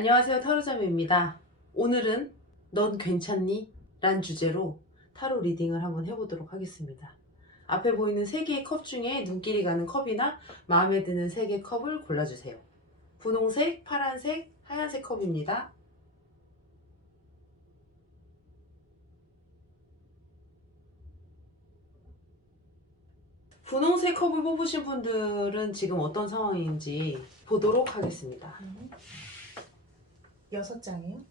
안녕하세요, 타로자매입니다. 오늘은 넌 괜찮니? 란 주제로 타로 리딩을 한번 해보도록 하겠습니다. 앞에 보이는 3개의 컵 중에 눈길이 가는 컵이나 마음에 드는 3개의 컵을 골라주세요. 분홍색, 파란색, 하얀색 컵입니다. 분홍색 컵을 뽑으신 분들은 지금 어떤 상황인지 보도록 하겠습니다. 6장이요?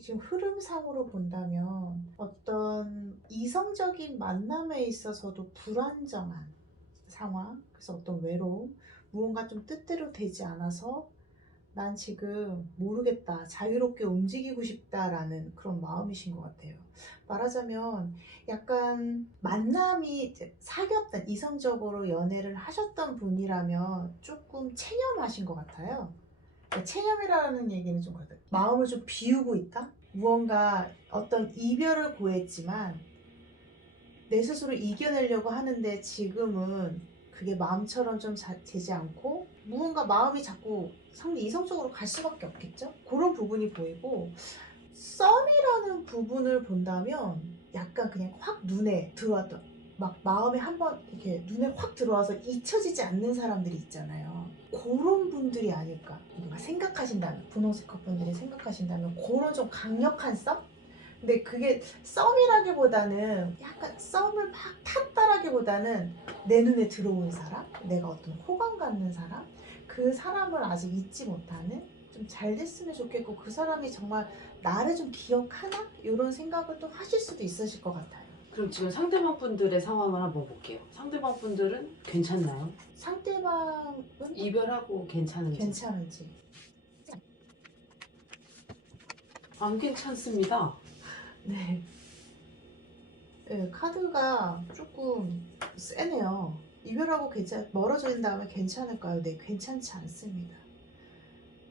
지금 흐름상으로 본다면 어떤 이성적인 만남에 있어서도 불안정한 상황, 그래서 어떤 외로움, 무언가 좀 뜻대로 되지 않아서 난 지금 모르겠다, 자유롭게 움직이고 싶다라는 그런 마음이신 것 같아요. 말하자면 약간 만남이 이제 사귀었던, 이성적으로 연애를 하셨던 분이라면 조금 체념하신 것 같아요. 체념이라는 얘기는 좀 그렇다. 마음을 좀 비우고 있다? 무언가 어떤 이별을 고했지만 내 스스로 이겨내려고 하는데 지금은 그게 마음처럼 좀 되지 않고 무언가 마음이 자꾸 상대 이성적으로 갈 수밖에 없겠죠? 그런 부분이 보이고, 썸이라는 부분을 본다면 약간 그냥 확 눈에 들어왔던, 막 마음에 한번 이렇게 눈에 확 들어와서 잊혀지지 않는 사람들이 있잖아요. 그런 분들이 아닐까. 뭔가 생각하신다면, 분홍색 커플들이 생각하신다면 그런 좀 강력한 썸? 근데 그게 썸이라기보다는 약간 썸을 막 탔다라기보다는 내 눈에 들어온 사람, 내가 어떤 호감 갖는 사람, 그 사람을 아직 잊지 못하는, 좀 잘 됐으면 좋겠고 그 사람이 정말 나를 좀 기억하나? 이런 생각을 또 하실 수도 있으실 것 같아요. 그럼 지금 상대방 분들의 상황을 한번 볼게요. 상대방 분들은 괜찮나요? 상대방은 이별하고 괜찮은지? 괜찮은지. 안 괜찮습니다. 네. 네, 카드가 조금 세네요. 이별하고 멀어진 다음에 괜찮을까요? 네, 괜찮지 않습니다.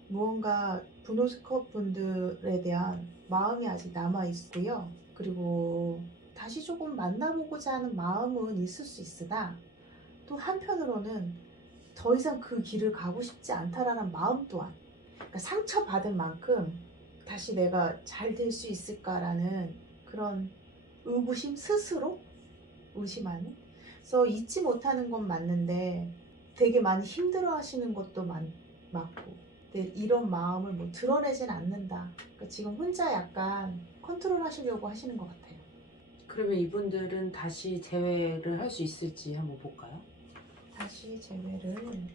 무언가 분홍스컵 분들에 대한 마음이 아직 남아 있고요. 그리고 다시 조금 만나보고자 하는 마음은 있을 수 있으나, 또 한편으로는 더 이상 그 길을 가고 싶지 않다라는 마음 또한, 그러니까 상처받은 만큼 다시 내가 잘 될 수 있을까라는 그런 의구심, 스스로 의심하는. 그래서 잊지 못하는 건 맞는데 되게 많이 힘들어 하시는 것도 맞고, 근데 이런 마음을 뭐 드러내진 않는다. 그러니까 지금 혼자 약간 컨트롤 하시려고 하시는 것 같아요. 그러면 이분들은 다시 재회를 할 수 있을지 한번 볼까요? 다시 재회를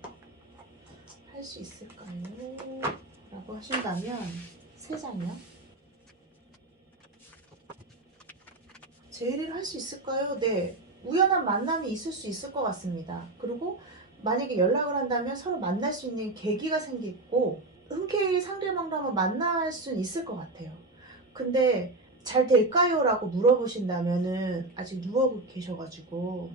할 수 있을까요? 라고 하신다면 3장이요? 재회를 할 수 있을까요? 네. 우연한 만남이 있을 수 있을 것 같습니다. 그리고 만약에 연락을 한다면 서로 만날 수 있는 계기가 생기고 흔쾌히 상대방도 한번 만날 수는 있을 것 같아요. 근데 잘 될까요? 라고 물어보신다면은 아직 누워 계셔가지고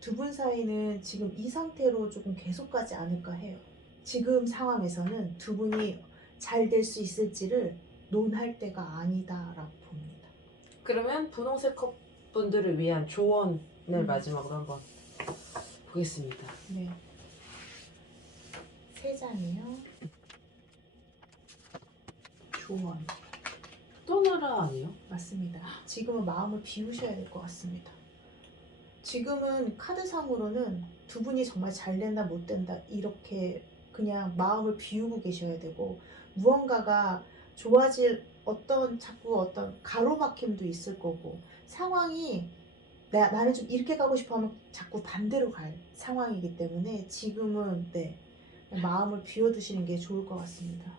두 분 사이는 지금 이 상태로 조금 계속 가지 않을까 해요. 지금 상황에서는 두 분이 잘 될 수 있을지를 논할 때가 아니다라고 봅니다. 그러면 분홍색 컵 분들을 위한 조언을 마지막으로 한번 보겠습니다. 네. 3장이요. 조언. 떠나라 아니에요? 맞습니다. 지금은 마음을 비우셔야 될 것 같습니다. 지금은 카드상으로는 두 분이 정말 잘 된다 못 된다 이렇게 그냥 마음을 비우고 계셔야 되고, 무언가가 좋아질 자꾸 어떤 가로막힘도 있을 거고, 상황이 나는 좀 이렇게 가고 싶어 하면 자꾸 반대로 갈 상황이기 때문에 지금은 마음을 비워두시는 게 좋을 것 같습니다.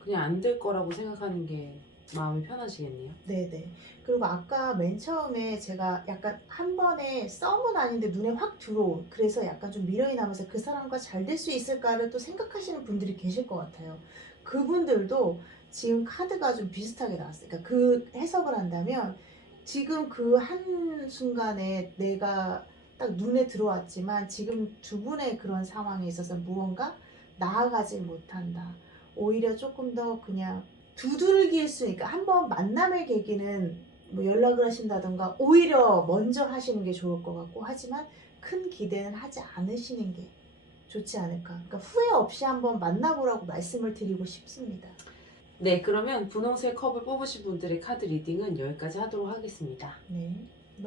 그냥 안 될 거라고 생각하는 게 마음이 편하시겠네요. 네네. 그리고 아까 맨 처음에 제가 약간 한 번에 썸은 아닌데 눈에 확 들어온, 그래서 약간 좀 미련이 남아서 그 사람과 잘 될 수 있을까를 또 생각하시는 분들이 계실 것 같아요. 그분들도 지금 카드가 좀 비슷하게 나왔어요. 그러니까 그 해석을 한다면 지금 그 한순간에 내가 딱 눈에 들어왔지만 지금 두 분의 그런 상황에 있어서 무언가 나아가질 못한다. 오히려 조금 더 그냥 두들길 수 있으니까 한번 만남의 계기는 뭐 연락을 하신다던가 오히려 먼저 하시는 게 좋을 것 같고, 하지만 큰 기대는 하지 않으시는 게 좋지 않을까. 그러니까 후회 없이 한번 만나보라고 말씀을 드리고 싶습니다. 네, 그러면 분홍색 컵을 뽑으신 분들의 카드 리딩은 여기까지 하도록 하겠습니다. 네.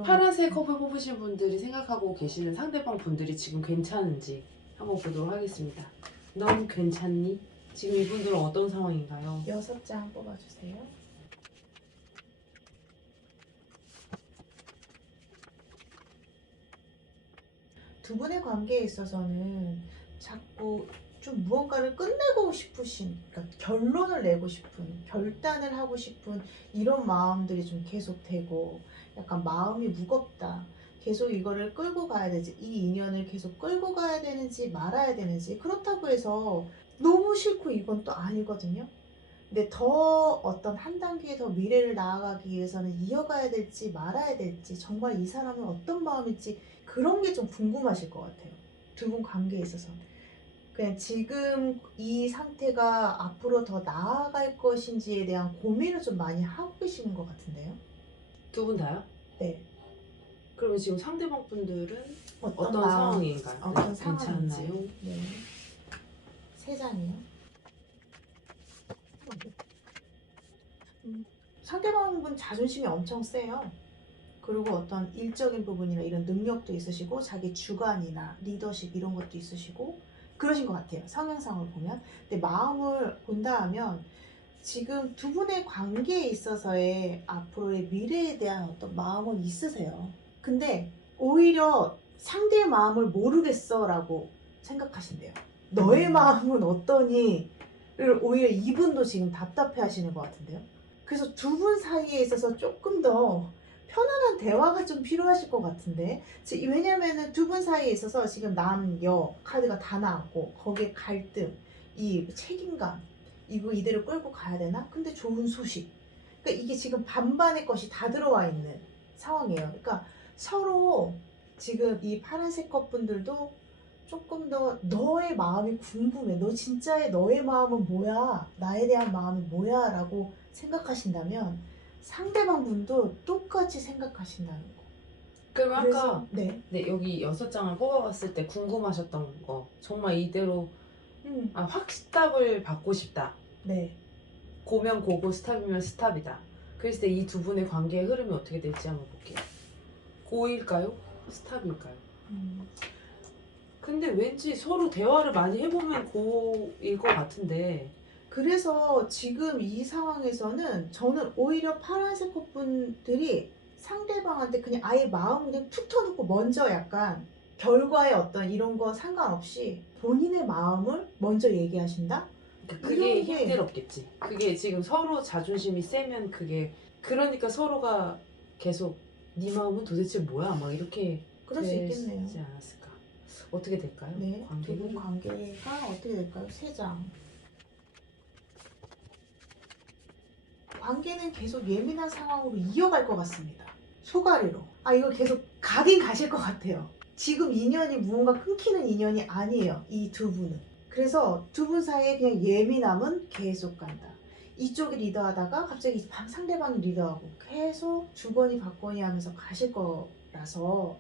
파란색 컵을 뽑으신 분들이 생각하고 계시는 상대방 분들이 지금 괜찮은지 한번 보도록 하겠습니다. 넌 괜찮니? 지금 이분들은 어떤 상황인가요? 6장 뽑아주세요. 두 분의 관계에 있어서는 자꾸 좀 무언가를 끝내고 싶으신, 그러니까 결론을 내고 싶은, 결단을 하고 싶은 이런 마음들이 좀 계속되고 약간 마음이 무겁다. 계속 이거를 끌고 가야 되지, 이 인연을 계속 끌고 가야 되는지 말아야 되는지, 그렇다고 해서 너무 싫고 이건 또 아니거든요. 근데 더 어떤 한 단계 더 미래를 나아가기 위해서는 이어가야 될지 말아야 될지, 정말 이 사람은 어떤 마음일지 그런 게 좀 궁금하실 것 같아요. 두 분 관계에 있어서. 그냥 지금 이 상태가 앞으로 더 나아갈 것인지에 대한 고민을 좀 많이 하고 계시는 것 같은데요. 두 분 다요? 네. 그러면 지금 상대방 분들은 어떤 마음, 상황인가요? 어떤 네, 상황인지. 괜찮나요? 네. 3장이요. 상대방분 자존심이 엄청 세요. 그리고 어떤 일적인 부분이나 이런 능력도 있으시고 자기 주관이나 리더십 이런 것도 있으시고 그러신 것 같아요. 성향상으로 보면. 근데 마음을 본다 하면 지금 두 분의 관계에 있어서의 앞으로의 미래에 대한 어떤 마음은 있으세요. 근데 오히려 상대의 마음을 모르겠어 라고 생각하신대요. 너의 마음은 어떠니? 를 오히려 이분도 지금 답답해 하시는 것 같은데요. 그래서 두 분 사이에 있어서 조금 더 편안한 대화가 좀 필요하실 것 같은데, 왜냐면은 두 분 사이에 있어서 지금 남, 여 카드가 다 나왔고 거기에 갈등, 이 책임감, 이거 이대로 끌고 가야 되나? 근데 좋은 소식. 그러니까 이게 지금 반반의 것이 다 들어와 있는 상황이에요. 그러니까 서로 지금 이 파란색 컵분들도 조금 더 너의 마음이 궁금해. 너 진짜의 너의 마음은 뭐야? 나에 대한 마음은 뭐야? 라고 생각하신다면 상대방 분도 똑같이 생각하신다는 거. 그럼 그래서 아까 네. 여기 6장을 뽑아봤을 때 궁금하셨던 거 정말 이대로 확답을 받고 싶다. 네. 고면 고고 스탑이면 스탑이다. 그랬을 때 이 두 분의 관계의 흐름이 어떻게 될지 한번 볼게요. 고일까요? 스탑일까요? 근데 왠지 서로 대화를 많이 해보면 고일 것 같은데. 그래서 지금 이 상황에서는 저는 오히려 파란색 컵분들이 상대방한테 그냥 아예 마음을 그냥 툭 터놓고 먼저 약간 결과에 어떤 이런 거 상관없이 본인의 마음을 먼저 얘기하신다? 그게 이런 게- 힘들었겠지. 그게 지금 서로 자존심이 세면 그게 그러니까 서로가 계속 네 마음은 도대체 뭐야? 막 이렇게 그럴 수 있겠네요. 되지 않았을까? 어떻게 될까요? 네, 두 분 관계는? 관계가 어떻게 될까요? 3장. 관계는 계속 예민한 상황으로 이어갈 것 같습니다. 소가리로. 이거 계속 가긴 가실 것 같아요. 지금 인연이 무언가 끊기는 인연이 아니에요. 이 두 분은. 그래서 두 분 사이에 그냥 예민함은 계속 간다. 이쪽이 리더하다가 갑자기 상대방이 리더하고 계속 주거니 받거니 하면서 가실 거라서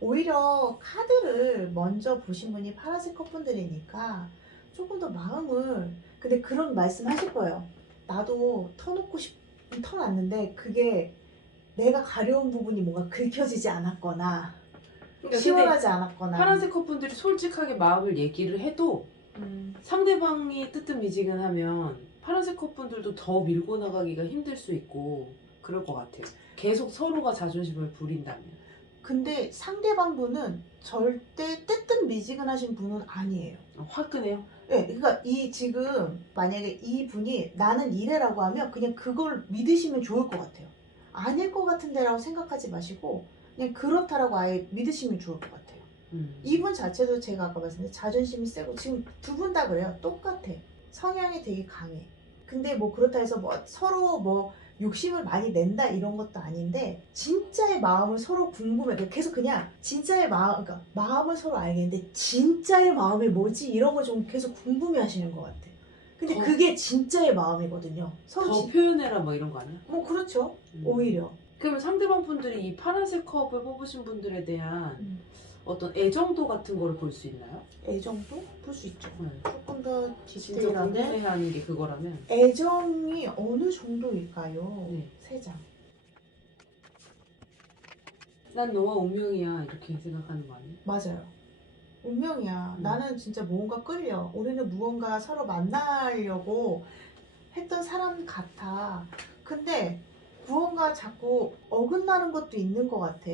오히려 카드를 먼저 보신 분이 파란색 컵분들이니까 조금 더 마음을, 근데 그런 말씀 하실 거예요. 나도 터놓고 터놨는데 그게 내가 가려운 부분이 뭔가 긁혀지지 않았거나 그러니까 시원하지 않았거나. 파란색 커플들이 솔직하게 마음을 얘기를 해도 상대방이 뜨뜻미지근하면 파란색 커플들도 더 밀고 나가기가 힘들 수 있고 그럴 것 같아요. 계속 서로가 자존심을 부린다면. 근데 상대방 분은 절대 뜨뜻미지근하신 분은 아니에요. 화끈해요? 네, 그러니까 지금 만약에 이 분이 나는 이래라고 하면 그냥 그걸 믿으시면 좋을 것 같아요. 아닐 것 같은데라고 생각하지 마시고 그냥 그렇다라고 아예 믿으시면 좋을 것 같아요. 이분 자체도 제가 아까 말씀드린 자존심이 세고 지금 두 분 다 그래요. 똑같아. 성향이 되게 강해. 근데 뭐 그렇다 해서 뭐 서로 뭐 욕심을 많이 낸다 이런 것도 아닌데 진짜의 마음을 서로 궁금해. 계속 그냥 진짜의 마음, 그러니까 마음을 서로 알겠는데 진짜의 마음이 뭐지 이런 거 좀 계속 궁금해하시는 것 같아. 근데 그게 진짜의 마음이거든요. 서로 더 표현해라 뭐 이런 거 아니야? 뭐 그렇죠. 오히려. 그러면 상대방 분들이 이 파란색 컵을 뽑으신 분들에 대한 어떤 애정도 같은 거를 볼 수 있나요? 애정도 볼 수 있죠. 네. 조금 더 진짜 디테일하게 궁금해하는 게 그거라면. 애정이 어느 정도일까요? 네. 3장. 난 너와 운명이야 이렇게 생각하는 거 아니에요? 맞아요. 운명이야. 음. 나는 진짜 무언가 끌려. 우리는 무언가 서로 만나려고 했던 사람 같아. 근데 무언가 자꾸 어긋나는 것도 있는 것 같아.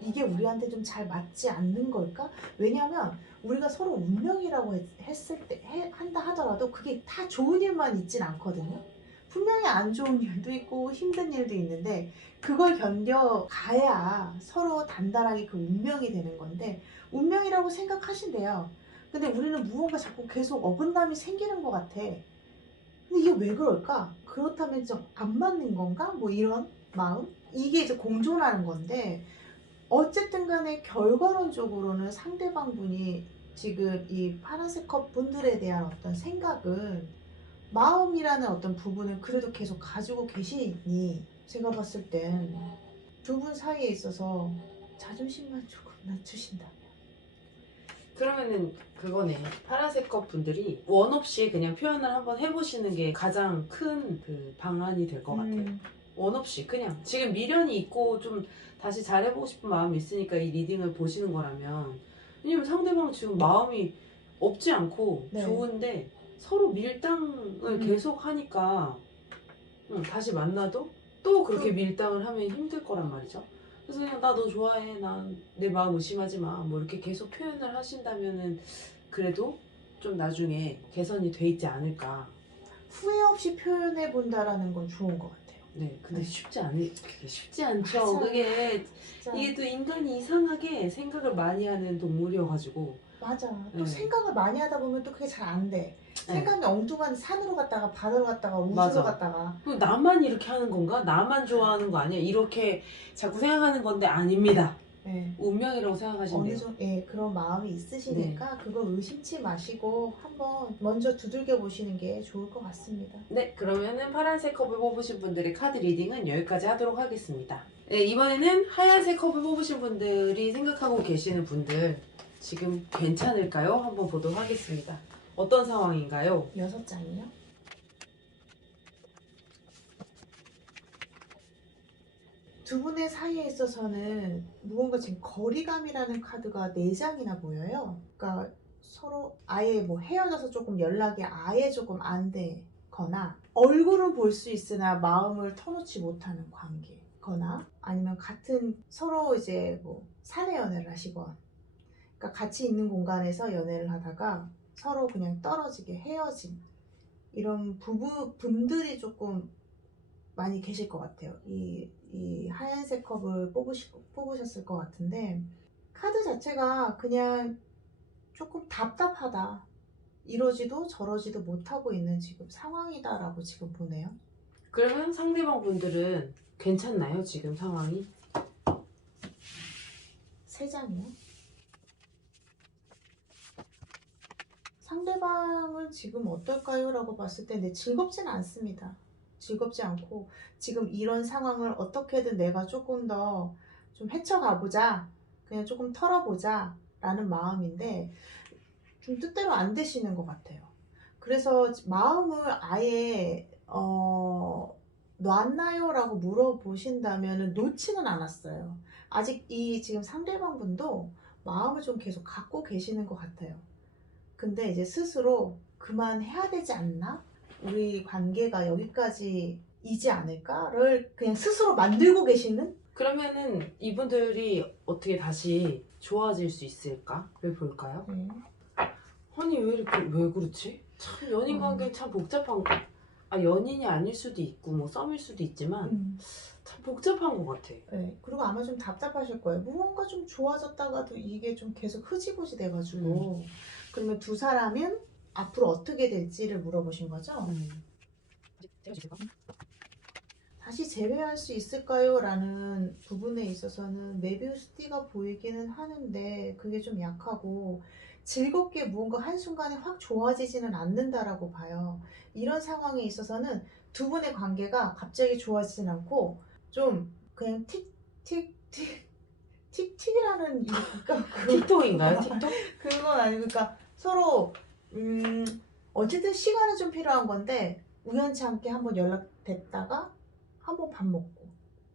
이게 우리한테 좀 잘 맞지 않는 걸까? 왜냐면 우리가 서로 운명이라고 했을 때 한다 하더라도 그게 다 좋은 일만 있진 않거든요. 분명히 안 좋은 일도 있고 힘든 일도 있는데 그걸 견뎌가야 서로 단단하게 그 운명이 되는 건데 운명이라고 생각하신대요. 근데 우리는 무언가 자꾸 계속 어긋남이 생기는 것 같아. 근데 이게 왜 그럴까? 그렇다면 좀 안 맞는 건가? 뭐 이런 마음? 이게 이제 공존하는 건데 어쨌든 간에 결과론적으로는 상대방 분이 지금 이 파란색 컵 분들에 대한 어떤 생각은 마음이라는 어떤 부분을 그래도 계속 가지고 계시니 제가 봤을 땐 두 분 사이에 있어서 자존심만 조금 낮추신다면 그러면은 그거네. 파란색 컵 분들이 원 없이 그냥 표현을 한번 해보시는 게 가장 큰 그 방안이 될 것 같아요. 원 없이 그냥 지금 미련이 있고 좀 다시 잘해보고 싶은 마음이 있으니까 이 리딩을 보시는 거라면, 왜냐면 상대방 지금 마음이 없지 않고 네. 좋은데 서로 밀당을 계속 하니까 다시 만나도 또 그렇게 밀당을 하면 힘들 거란 말이죠. 그래서 그냥 나 너 좋아해, 난 내 마음 의심하지 마, 뭐 이렇게 계속 표현을 하신다면은 그래도 좀 나중에 개선이 돼 있지 않을까. 후회 없이 표현해 본다라는 건 좋은 것 같아요. 네, 근데 네. 그게 쉽지 않죠. 맞아. 그게 진짜 이게 또 인간이 이상하게 생각을 많이 하는 동물이어가지고. 맞아. 또 네. 생각을 많이 하다 보면 또 그게 잘 안 돼. 네. 생각이 엉뚱한 산으로 갔다가 바다로 갔다가 우주로 맞아. 갔다가 그럼 나만 이렇게 하는 건가? 나만 좋아하는 거 아니야? 이렇게 자꾸 생각하는 건데 아닙니다. 네. 운명이라고 생각하시면 어느 돼요. 정도 그런 마음이 있으시니까 그거 의심치 마시고 한번 먼저 두들겨 보시는 게 좋을 것 같습니다. 네, 그러면은 파란색 컵을 뽑으신 분들의 카드 리딩은 여기까지 하도록 하겠습니다. 네, 이번에는 하얀색 컵을 뽑으신 분들이 생각하고 계시는 분들 지금 괜찮을까요? 한번 보도록 하겠습니다. 어떤 상황인가요? 6장이요? 두 분의 사이에 있어서는 무언가 지금 거리감이라는 카드가 4장이나 보여요. 그러니까 서로 아예 뭐 헤어져서 조금 연락이 아예 조금 안 되거나 얼굴은 볼 수 있으나 마음을 터놓지 못하는 관계거나 아니면 같은 서로 이제 뭐 사내 연애를 하시건 그러니까 같이 있는 공간에서 연애를 하다가 서로 그냥 떨어지게 헤어진 이런 부부분들이 조금 많이 계실 것 같아요. 이 하얀색 컵을 뽑으셨을 것 같은데 카드 자체가 그냥 조금 답답하다. 이러지도 저러지도 못하고 있는 지금 상황이다라고 지금 보네요. 그러면 상대방 분들은 괜찮나요? 지금 상황이? 3장이요. 상대방은 지금 어떨까요? 라고 봤을 때 네, 즐겁지는 않습니다. 즐겁지 않고 지금 이런 상황을 어떻게든 내가 조금 더 좀 헤쳐가보자. 그냥 조금 털어보자 라는 마음인데 좀 뜻대로 안 되시는 것 같아요. 그래서 마음을 아예 놨나요? 라고 물어보신다면 놓지는 않았어요. 아직 이 지금 상대방 분도 마음을 좀 계속 갖고 계시는 것 같아요. 근데 이제 스스로 그만해야 되지 않나? 우리 관계가 여기까지이지 않을까를 그냥 스스로 만들고 계시는? 그러면은 이분들이 어떻게 다시 좋아질 수 있을까? 왜 볼까요? 아니 왜 이렇게 왜 그렇지? 참 연인 관계 참 복잡한 거. 아 연인이 아닐 수도 있고 뭐 썸일 수도 있지만 참 복잡한 것 같아. 네. 그리고 아마 좀 답답하실 거예요. 무언가 좀 좋아졌다가도 이게 좀 계속 흐지부지 돼가지고 그러면 두 사람은 앞으로 어떻게 될지를 물어보신 거죠? 다시 재회할 수 있을까요? 라는 부분에 있어서는 메비우스 띠가 보이기는 하는데 그게 좀 약하고 즐겁게 무언가 한순간에 확 좋아지지는 않는다라고 봐요. 이런 상황에 있어서는 두 분의 관계가 갑자기 좋아지진 않고 좀 그냥 틱틱틱 틱틱이라는 그러니까 틱톡인가요? 틱톡? 그건 아니고 그러니까 서로 어쨌든 시간은 좀 필요한 건데 우연치 않게 한번 연락됐다가 한번 밥 먹고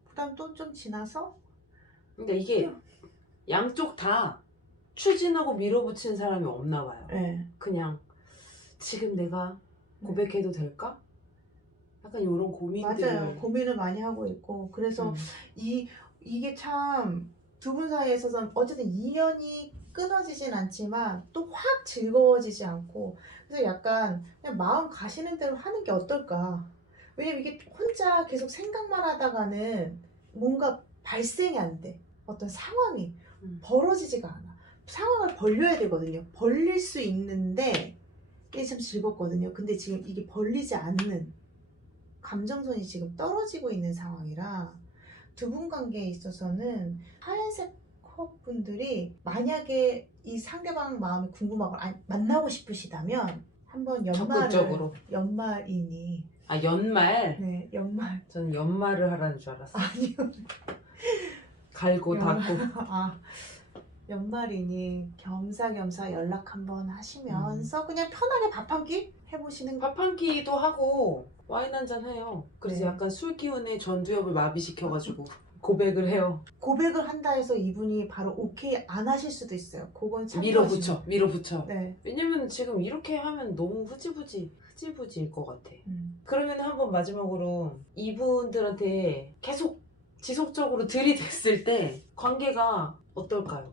그다음 또 좀 지나서 근데 이게 양쪽 다 추진하고 밀어붙이는 사람이 없나 봐요. 네. 그냥 지금 내가 고백해도 될까? 약간 이런 고민들을. 맞아요. 고민을 많이 하고 있고 그래서 음. 이게 참 두 분 사이에 있어서 어쨌든 인연이 끊어지진 않지만 또 확 즐거워지지 않고 그래서 약간 그냥 마음 가시는 대로 하는 게 어떨까. 왜냐면 이게 혼자 계속 생각만 하다가는 뭔가 발생이 안 돼. 어떤 상황이 벌어지지가 않아. 상황을 벌려야 되거든요. 벌릴 수 있는데 이게 참 즐겁거든요. 근데 지금 이게 벌리지 않는 감정선이 지금 떨어지고 있는 상황이라 두 분 관계에 있어서는 하얀색 컵분들이 만약에 이 상대방 마음이 궁금하고 만나고 싶으시다면 한번 적극적으로. 연말이니 아, 연말? 네 연말 저는 연말을 하라는 줄 알았어요. 아니요 갈고 닦고. 아 연말이니 겸사겸사 연락 한번 하시면서 그냥 편하게 밥 한 끼 해보시는 거. 밥 한 끼도 하고 와인 한 잔 해요. 그래서 네. 약간 술 기운에 전두엽을 마비시켜가지고 고백을 해요. 고백을 한다 해서 이분이 바로 오케이 안 하실 수도 있어요. 그건 밀어붙여. 네. 왜냐면 지금 이렇게 하면 너무 흐지부지일 것 같아. 그러면 한번 마지막으로 이분들한테 계속 지속적으로 들이댔을 때 관계가 어떨까요?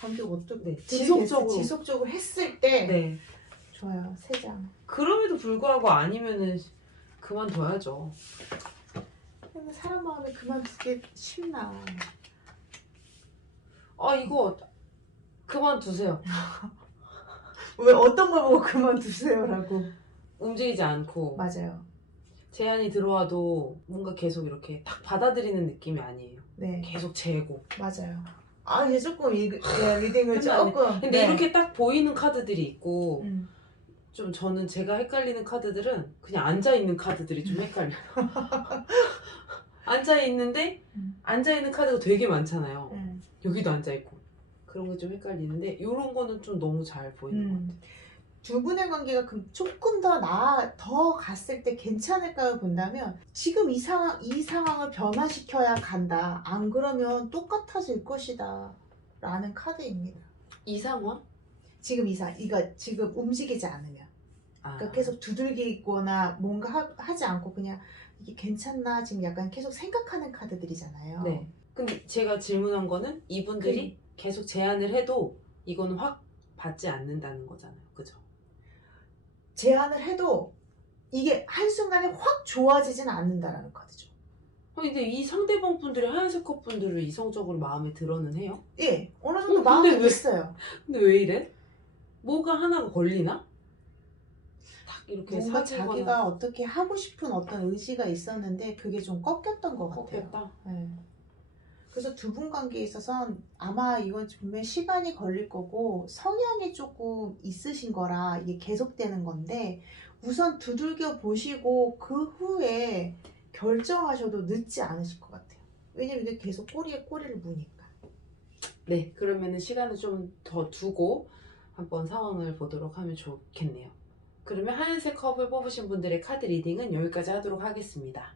관계가 어떻게 네, 지속적으로 했을 때 네. 좋아요. 3장. 그럼에도 불구하고 아니면은 그만둬야죠. 근데 사람 마음에 그만두기 쉽나. 아, 이거 그만두세요. 왜 어떤 걸 보고 그만두세요라고. 움직이지 않고 맞아요. 제안이 들어와도 뭔가 계속 이렇게 딱 받아들이는 느낌이 아니에요. 네. 계속 재고. 맞아요. 아 이제 조금 리딩을 조금. 근데 네. 이렇게 딱 보이는 카드들이 있고 음. 좀 저는 제가 헷갈리는 카드들은 그냥 앉아있는 카드들이 좀 헷갈려요. 앉아있는데 앉아있는 카드가 되게 많잖아요. 여기도 앉아있고 그런 게 좀 헷갈리는데 이런 거는 좀 너무 잘 보이는 것 같아요. 두 분의 관계가 조금 더 갔을 때 괜찮을까요 본다면 지금 이 상황을 변화시켜야 간다. 안 그러면 똑같아질 것이다 라는 카드입니다. 이 상황? 지금 이가 지금 움직이지 않으면 그러니까 계속 두들기거나 뭔가 하지 않고 그냥 이게 괜찮나 지금 약간 계속 생각하는 카드들이잖아요. 네. 근데 제가 질문한 거는 이분들이 계속 제안을 해도 이거는 확 받지 않는다는 거잖아요. 그죠? 제안을 해도 이게 한순간에 확 좋아지진 않는다라는 카드죠. 근데 이 상대방 분들이 하얀색 컵 분들을 이성적으로 마음에 들어는 해요? 예, 어느 정도 마음에 있어요. 근데 왜 이래? 뭐가 하나가 걸리나? 딱 이렇게 뭔가 사귀거나. 자기가 어떻게 하고 싶은 어떤 의지가 있었는데 그게 좀 꺾였던 것 같아요. 꺾였다? 네. 그래서 두 분 관계에 있어서는 아마 이건 분명히 시간이 걸릴 거고 성향이 조금 있으신 거라 이게 계속되는 건데 우선 두들겨 보시고 그 후에 결정하셔도 늦지 않으실 것 같아요. 왜냐면 이게 계속 꼬리에 꼬리를 무니까. 네, 그러면은 시간을 좀 더 두고 한번 상황을 보도록 하면 좋겠네요. 그러면 하얀색 컵을 뽑으신 분들의 카드 리딩은 여기까지 하도록 하겠습니다.